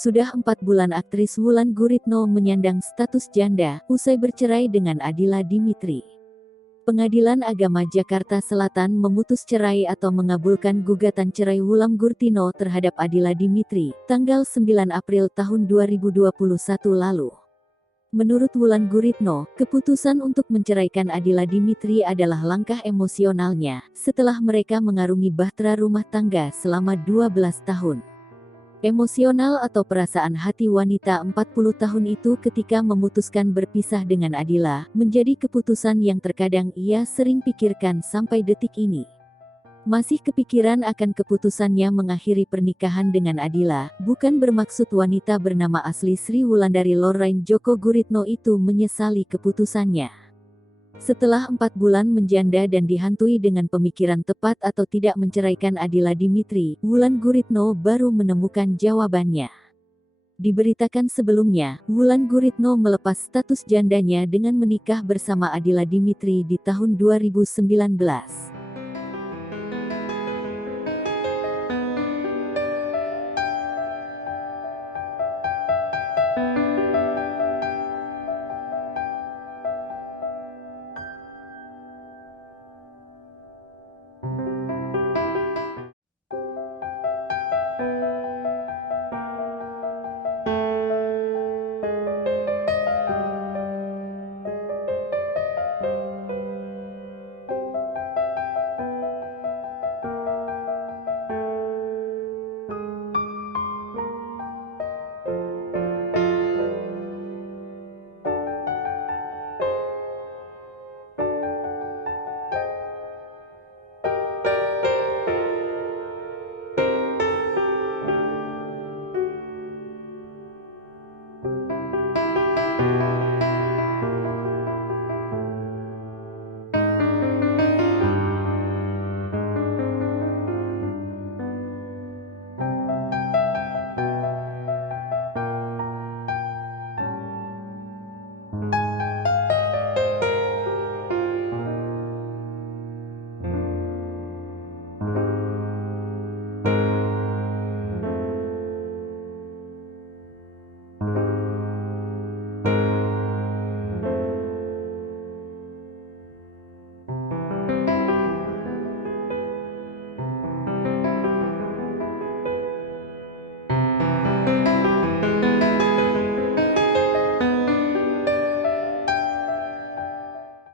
Sudah 4 bulan aktris Wulan Guritno menyandang status janda, usai bercerai dengan Adila Dimitri. Pengadilan Agama Jakarta Selatan memutus cerai atau mengabulkan gugatan cerai Wulan Guritno terhadap Adila Dimitri, tanggal 9 April tahun 2021 lalu. Menurut Wulan Guritno, keputusan untuk menceraikan Adila Dimitri adalah langkah emosionalnya, setelah mereka mengarungi bahtera rumah tangga selama 12 tahun. Emosional atau perasaan hati wanita 40 tahun itu ketika memutuskan berpisah dengan Adila, menjadi keputusan yang terkadang ia sering pikirkan sampai detik ini. Masih kepikiran akan keputusannya mengakhiri pernikahan dengan Adila, bukan bermaksud wanita bernama asli Sri Wulandari Lorraine Djoko Guritno itu menyesali keputusannya. Setelah 4 bulan menjanda dan dihantui dengan pemikiran tepat atau tidak menceraikan Adila Dimitri, Wulan Guritno baru menemukan jawabannya. Diberitakan sebelumnya, Wulan Guritno melepas status jandanya dengan menikah bersama Adila Dimitri di tahun 2019.